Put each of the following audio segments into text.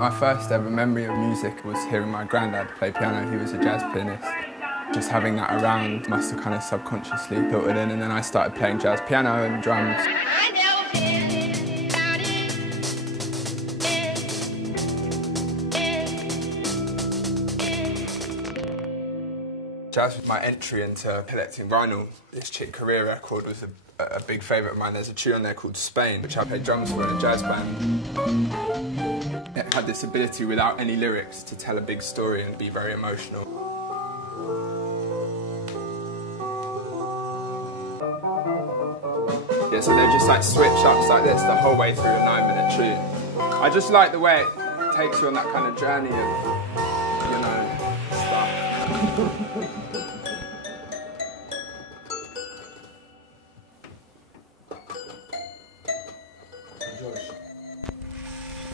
My first ever memory of music was hearing my granddad play piano. He was a jazz pianist. Just having that around must have kind of subconsciously filtered in, and then I started playing jazz piano and drums. Jazz was my entry into collecting vinyl. This Chick Corea record was a big favourite of mine. There's a tune on there called Spain, which I played drums for in a jazz band. It had this ability, without any lyrics, to tell a big story and be very emotional. Yeah, so they just like switch ups like this the whole way through a 9-minute tune. I just like the way it takes you on that kind of journey of, you know, stuff.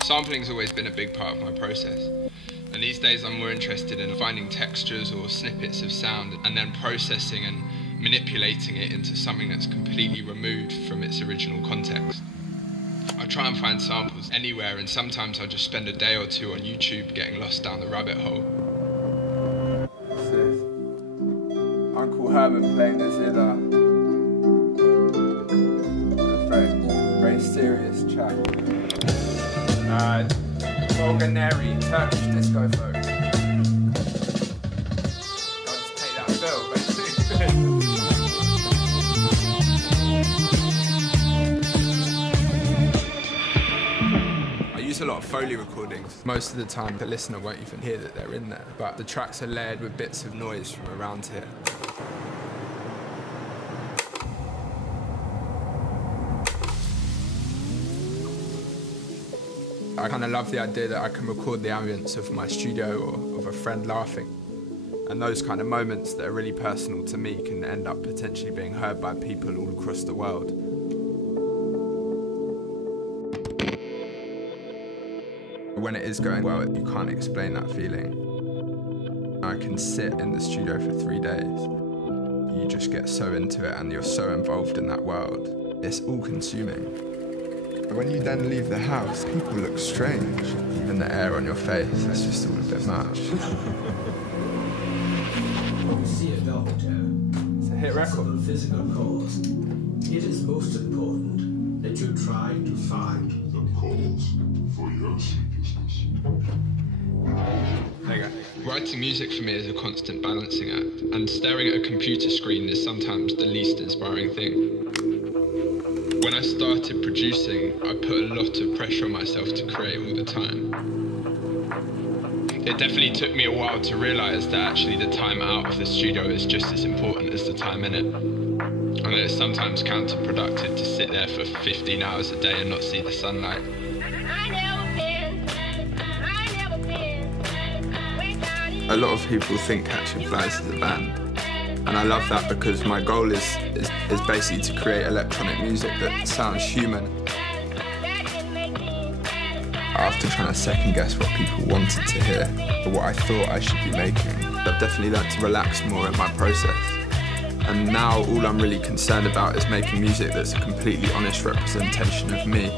Sampling's always been a big part of my process, and these days I'm more interested in finding textures or snippets of sound and then processing and manipulating it into something that's completely removed from its original context. I try and find samples anywhere, and sometimes I just spend a day or two on YouTube getting lost down the rabbit hole. This is Uncle Herman playing the zither. It's very serious track. Bulgari, Turkish disco folk. I'll just take that fill, basically. I use a lot of Foley recordings. Most of the time the listener won't even hear that they're in there, but the tracks are layered with bits of noise from around here. I kind of love the idea that I can record the ambience of my studio or of a friend laughing. And those kind of moments that are really personal to me can end up potentially being heard by people all across the world. When it is going well, you can't explain that feeling. I can sit in the studio for 3 days. You just get so into it and you're so involved in that world. It's all-consuming. When you then leave the house, people look strange. Even the air on your face, that's just all a bit much. See a doctor. It's a hit record. For physical cause. It is most important that you try to find the cause for your sleeplessness. There you go. Writing music for me is a constant balancing act, and staring at a computer screen is sometimes the least inspiring thing. When I started producing, I put a lot of pressure on myself to create all the time. It definitely took me a while to realise that actually the time out of the studio is just as important as the time in it. And that it's sometimes counterproductive to sit there for 15 hours a day and not see the sunlight. A lot of people think Catching Flies is a band. And I love that because my goal is basically to create electronic music that sounds human. After trying to second guess what people wanted to hear or what I thought I should be making, I've definitely learned to relax more in my process. And now all I'm really concerned about is making music that's a completely honest representation of me.